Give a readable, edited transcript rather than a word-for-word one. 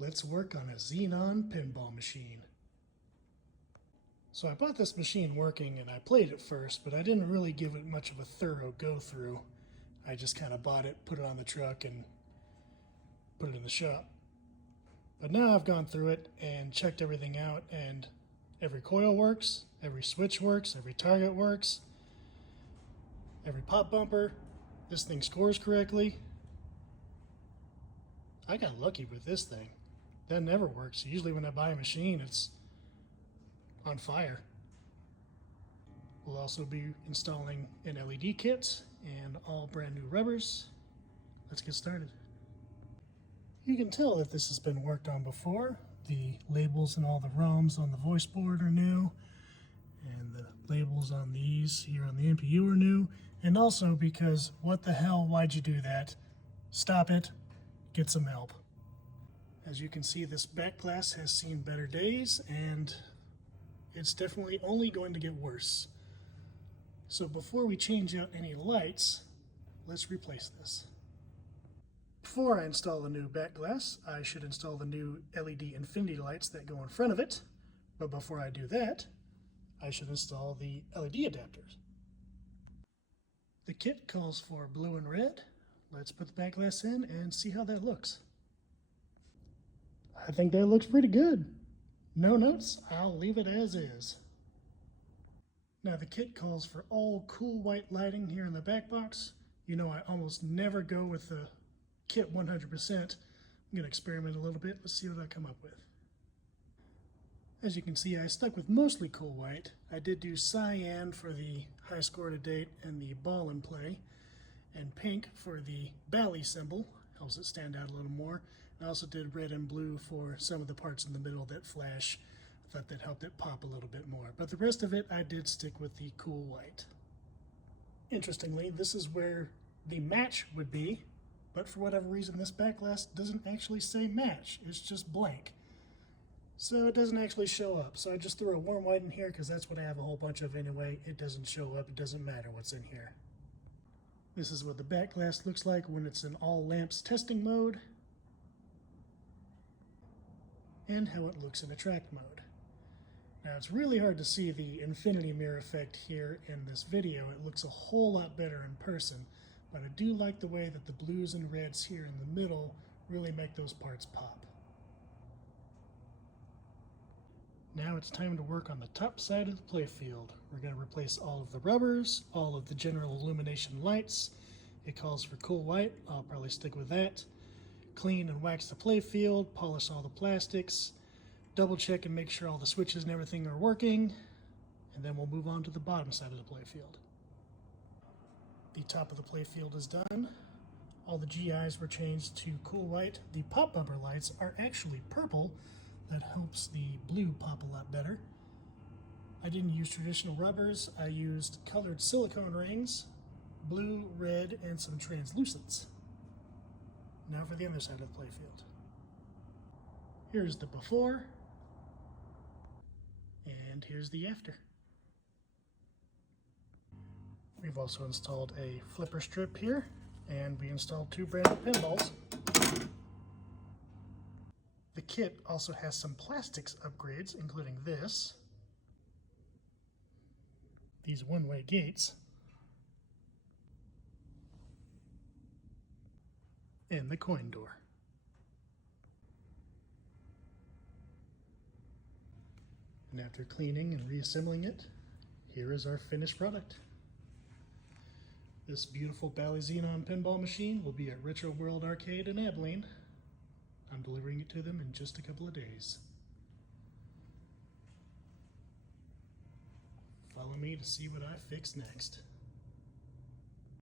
Let's work on a Xenon pinball machine. So I bought this machine working and I played it first, but I didn't really give it much of a thorough go through. I just kind of bought it, put it on the truck, and put it in the shop. But now I've gone through it and checked everything out, and every coil works, every switch works, every target works, every pop bumper. This thing scores correctly. I got lucky with this thing. That never works. Usually when I buy a machine, it's on fire. We'll also be installing an LED kit and all brand new rubbers. Let's get started. You can tell that this has been worked on before. The labels and all the ROMs on the voice board are new, and the labels on these here on the MPU are new. And also because, what the hell, why'd you do that? Stop it, get some help. As you can see, this Backglass has seen better days, and it's definitely only going to get worse. So before we change out any lights, let's replace this. Before I install the new Backglass, I should install the new LED infinity lights that go in front of it. But before I do that, I should install the LED adapters. The kit calls for blue and red. Let's put the Backglass in and see how that looks. I think that looks pretty good. No notes, I'll leave it as is. Now the kit calls for all cool white lighting here in the back box. You know I almost never go with the kit 100%. I'm going to experiment a little bit. Let's see what I come up with. As you can see, I stuck with mostly cool white. I did do cyan for the high score to date and the ball in play, and pink for the Bally symbol, helps it stand out a little more. I also did red and blue for some of the parts in the middle that flash. I thought that helped it pop a little bit more. But the rest of it, I did stick with the cool white. Interestingly, this is where the match would be, but for whatever reason, this Backglass doesn't actually say match. It's just blank. So it doesn't actually show up. So I just threw a warm white in here because that's what I have a whole bunch of anyway. It doesn't show up. It doesn't matter what's in here. This is what the Backglass looks like when it's in all lamps testing mode, and how it looks in attract mode. Now it's really hard to see the infinity mirror effect here in this video. It looks a whole lot better in person, but I do like the way that the blues and reds here in the middle really make those parts pop. Now it's time to work on the top side of the playfield. We're going to replace all of the rubbers, all of the general illumination lights. It calls for cool white. I'll probably stick with that. Clean and wax the playfield, polish all the plastics, double check and make sure all the switches and everything are working, and then we'll move on to the bottom side of the playfield. The top of the playfield is done. All the GIs were changed to cool white. The pop bumper lights are actually purple. That helps the blue pop a lot better. I didn't use traditional rubbers. I used colored silicone rings, blue, red, and some translucents. Now for the other side of the playfield. Here's the before, and here's the after. We've also installed a flipper strip here, and we installed 2 brand new pinballs. The kit also has some plastics upgrades, including this, these one-way gates, and the coin door. And after cleaning and reassembling it, here is our finished product. This beautiful Bally Xenon pinball machine will be at Retro World Arcade in Abilene. I'm delivering it to them in just a couple of days. Follow me to see what I fix next.